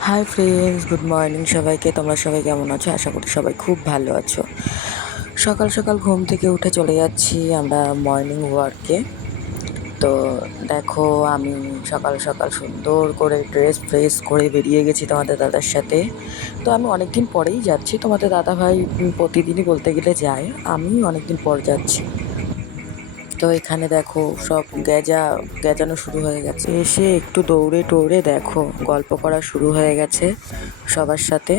Hi friends good morning সবাইকে। তোমরা সবাই কেমন আছো? আশা করি সবাই খুব ভালো আছো। সকাল সকাল ঘুম থেকে উঠে চলে যাচ্ছি আমরা মর্নিং ওয়ার্কে তো দেখো, আমি সকাল সকাল সুন্দর করে ড্রেস ফ্রেস করে বেরিয়ে গেছি তোমাদের দাদার সাথে। তো আমি অনেক দিন পরেই যাচ্ছি। তোমাদের দাদা ভাই প্রতিদিনই বলতে গেলে যায়। আমি অনেক দিন পর যাচ্ছি। তো এখানে দেখো সব গেজা, গেজানো শুরু হয়ে গেছে। এসে একটু দৌড়ে টৌড়ে দেখো, গল্প করা শুরু হয়ে গেছে সবার সাথে।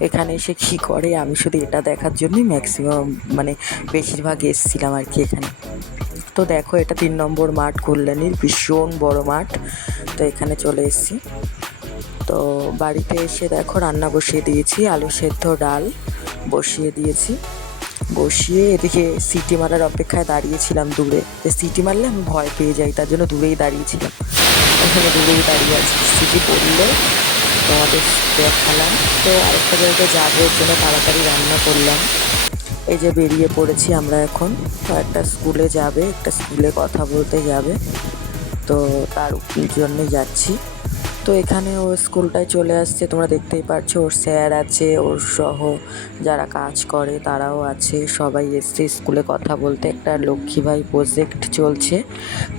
এখানে এসে কী করে? আমি শুধু এটা দেখার জন্যই ম্যাক্সিমাম মানে বেশিরভাগ এসছিলাম আর কি এখানে। তো দেখো, এটা তিন নম্বর মাঠ, কল্যাণীর ভীষণ বড় মাঠ। তো এখানে চলে এসেছি। তো বাড়িতে এসে দেখো, রান্না বসিয়ে দিয়েছি, আলু সেদ্ধ, ডাল বসিয়ে দিয়েছি। বসিয়ে এদিকে সিটি মারার অপেক্ষায় দাঁড়িয়েছিলাম দূরে। যে সিটি মারলে আমি ভয় পেয়ে যাই, তার জন্য দূরেই দাঁড়িয়েছিলাম। ওখানে দূরেই দাঁড়িয়ে আছি। সিটি পড়লে তোমাদের দেখালাম। তো আরেকটা জায়গায় যাব জন্য তাড়াতাড়ি রান্না করলাম। এই যে বেরিয়ে পড়েছি আমরা এখন। একটা স্কুলে যাবে, একটা স্কুলে কথা বলতে যাবে। তো তার জন্য যাচ্ছি। তো এখানে ও স্কুলটায় চলে আসছে, তোমরা দেখতেই পাচ্ছ ওর স্যার আছে, ওর সহ যারা কাজ করে তারাও আছে, সবাই এসছে স্কুলে কথা বলতে, একটা লক্ষ্মীভাই প্রজেক্ট চলছে,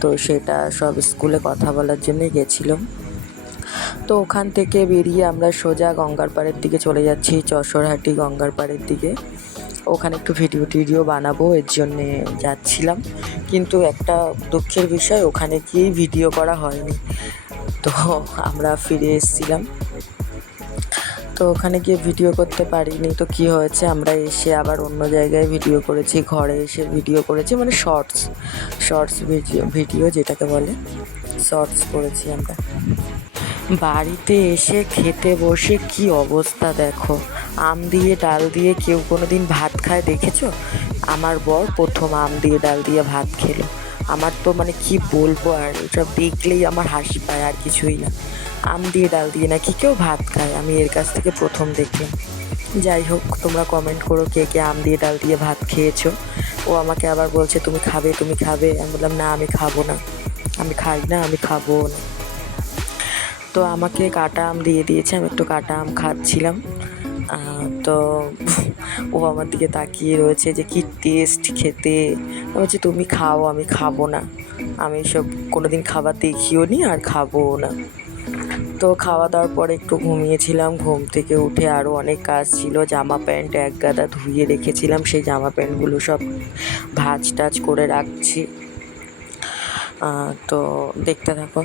তো সেটা সব স্কুলে কথা বলার জন্যই গেছিলাম। তো ওখান থেকে বেরিয়ে আমরা সোজা গঙ্গার পাড়ের দিকে চলে যাচ্ছি, চশরহাটি গঙ্গার পাড়ের দিকে। ওখানে একটু ভিডিও টিডিও বানাবো, এর জন্যে যাচ্ছিলাম। কিন্তু একটা দুঃখের বিষয়, ওখানে গিয়েই ভিডিও করা হয়নি। তো আমরা ফিরে এসেছিলাম। তো ওখানে গিয়ে ভিডিও করতে পারিনি। তো কি হয়েছে? আমরা এসে আবার অন্য জায়গায় ভিডিও করেছি। ঘরে এসে ভিডিও করেছি। মানে শর্টস শর্টস ভিডিও ভিডিও যেটাকে বলে শর্টস করেছি আমরা। বাড়িতে এসে খেতে বসে কি অবস্থা দেখো। আম দিয়ে, ডাল দিয়ে কেউ কোনো দিন ভাত খায় দেখেছ? আমার বর প্রথম আম দিয়ে, ডাল দিয়ে ভাত খেলো। আমার তো মানে কি বলব আর ওসব দেখলেই আমার হাসি পায় আর কিছুই না। আম দিয়ে, ডাল দিয়ে নাকি কেউ ভাত খায়, আমি এর কাছ থেকে প্রথম দেখলাম। যাই হোক, তোমরা কমেন্ট করো কে কে আম দিয়ে, ডাল দিয়ে ভাত খেয়েছো। ও আমাকে আবার বলছে, তুমি খাবে তুমি খাবে। আমি বললাম, না, আমি খাব না। আমি খাই না, আমি খাব না। তো আমাকে কাটা আম দিয়ে দিয়েছে, আমি একটু কাটা আম খাচ্ছিলাম। তো ও আমার দিকে তাকিয়ে রয়েছে যে, কি টেস্ট খেতে? আমি বলছি, তুমি খাও, আমি খাব না। আমি সব কোনো দিন খাবার দেখিও নি আর খাব না। তো খাওয়া দাওয়ার পরে একটু ঘুমিয়েছিলাম। ঘুম থেকে উঠে আরও অনেক কাজ ছিল। জামা প্যান্ট এক গাদা ধুয়ে রেখেছিলাম। সেই জামা প্যান্টগুলো সব ভাজ টাজ করে রাখছি। তো দেখতে থাকো।